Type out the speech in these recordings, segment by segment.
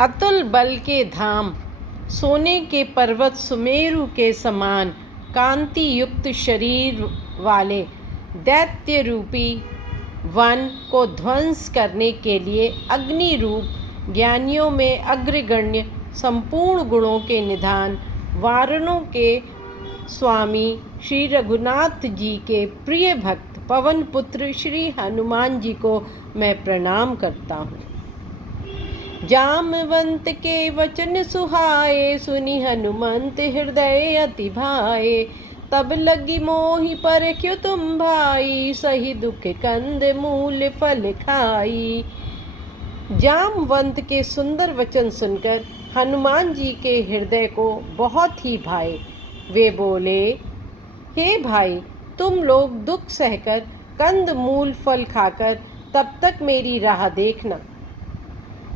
अतुल बल के धाम, सोने के पर्वत सुमेरु के समान कांति युक्त शरीर वाले दैत्य रूपी वन को ध्वंस करने के लिए अग्नि रूप ज्ञानियों में अग्रगण्य संपूर्ण गुणों के निधान वारणों के स्वामी श्री रघुनाथ जी के प्रिय भक्त पवन पुत्र श्री हनुमान जी को मैं प्रणाम करता हूँ। जामवंत के वचन सुहाए, सुनि हनुमंत हृदय अति भाए। तब लगी मोहि परख्यो तुम भाई, सही दुख कंद मूल फल खाई। जामवंत के सुंदर वचन सुनकर हनुमान जी के हृदय को बहुत ही भाए। वे बोले, हे भाई, तुम लोग दुख सहकर कंद मूल फल खाकर तब तक मेरी राह देखना।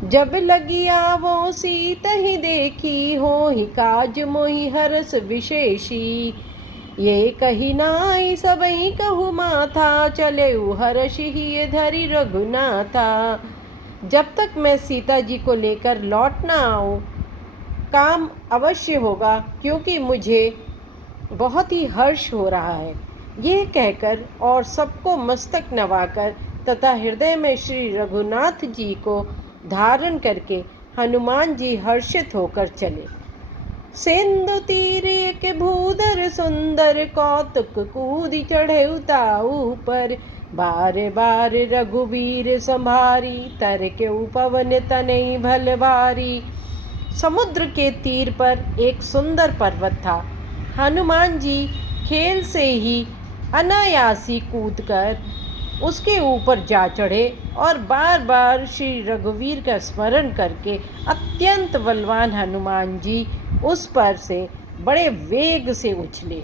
जब लगी आवो सीत ही देखी, हो ही काज मोहि हरस विशेषी। ये कही नाई सबई कहु माथा, चले हर्ष ही धरि रघुनाथा। जब तक मैं सीता जी को लेकर लौट ना आऊँ काम अवश्य होगा, क्योंकि मुझे बहुत ही हर्ष हो रहा है। यह कहकर और सबको मस्तक नवाकर तथा हृदय में श्री रघुनाथ जी को धारण करके हनुमान जी हर्षित होकर चले। सिंधु तीर के भूधर सुंदर, कौतुक कूदी चढ़े ऊपर। बार बार रघुवीर संभारी, तर के पवन तनय भल भारी। समुद्र के तीर पर एक सुंदर पर्वत था। हनुमान जी खेल से ही अनायासी कूदकर उसके ऊपर जा चढ़े और बार बार श्री रघुवीर का स्मरण करके अत्यंत बलवान हनुमान जी उस पर से बड़े वेग से उछले।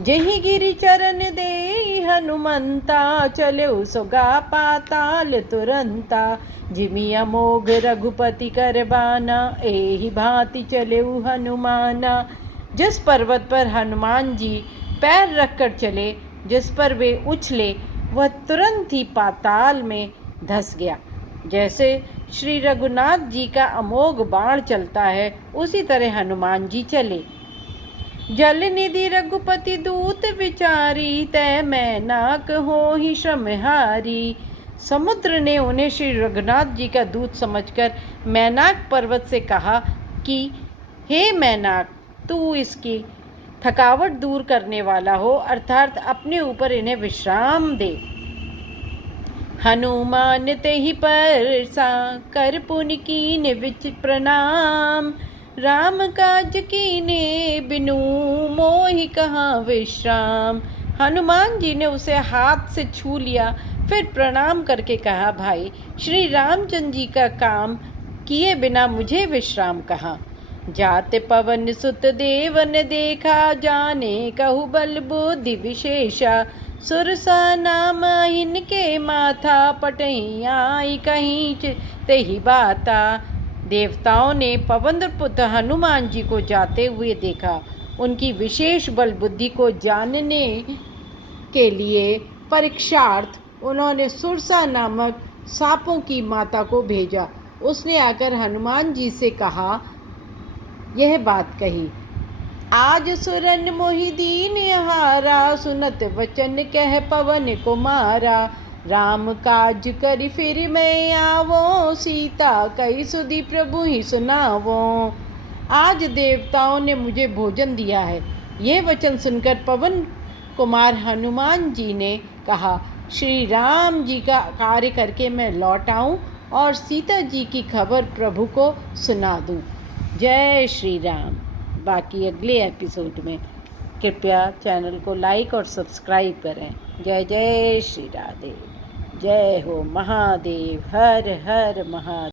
जही गिरि चरण दे हनुमंता, चले सुगा पाताल तुरंता। जिमि अमोघ रघुपति करबाना, एहि भांति चले हनुमाना। जिस पर्वत पर हनुमान जी पैर रखकर चले, जिस पर वे उछले, वह तुरंत ही पाताल में धंस गया। जैसे श्री रघुनाथ जी का अमोघ बाण चलता है, उसी तरह हनुमान जी चले। जल निधि रघुपति दूत विचारी, तै मैनाक हो ही श्रमहारी। समुद्र ने उन्हें श्री रघुनाथ जी का दूत समझकर मैनाक पर्वत से कहा कि हे मैनाक, तू इसकी थकावट दूर करने वाला हो, अर्थात अपने ऊपर इन्हें विश्राम दे। हनुमान तेहि परसा, कर पुनि कीन्ह विच प्रणाम। राम काज कीन्हे बिनु, मोहि कहाँ विश्राम। हनुमान जी ने उसे हाथ से छू लिया, फिर प्रणाम करके कहा, भाई, श्री रामचंद्र जी का काम किए बिना मुझे विश्राम कहाँ। जाते पवन सुत देवन देखा, जाने कहु बल बुद्धि विशेषा। सुरसा नाम इनके माथा, पटही आई कहीं तेहि बाता। देवताओं ने पवनपुत्र हनुमान जी को जाते हुए देखा। उनकी विशेष बल बुद्धि को जानने के लिए परीक्षार्थ उन्होंने सुरसा नामक सांपों की माता को भेजा। उसने आकर हनुमान जी से कहा, यह बात कही, आज सुरन मोहि दीन हारा। सुनत वचन कह पवन कुमारा। राम काज करि फिर मैं आवो, सीता कही सुधि प्रभु ही सुनावो। आज देवताओं ने मुझे भोजन दिया है। यह वचन सुनकर पवन कुमार हनुमान जी ने कहा, श्री राम जी का कार्य करके मैं लौट आऊं और सीता जी की खबर प्रभु को सुना दूं। जय श्री राम। बाकी अगले एपिसोड में कृपया चैनल को लाइक और सब्सक्राइब करें। जय जय श्री राधे। जय हो महादेव। हर हर महादेव।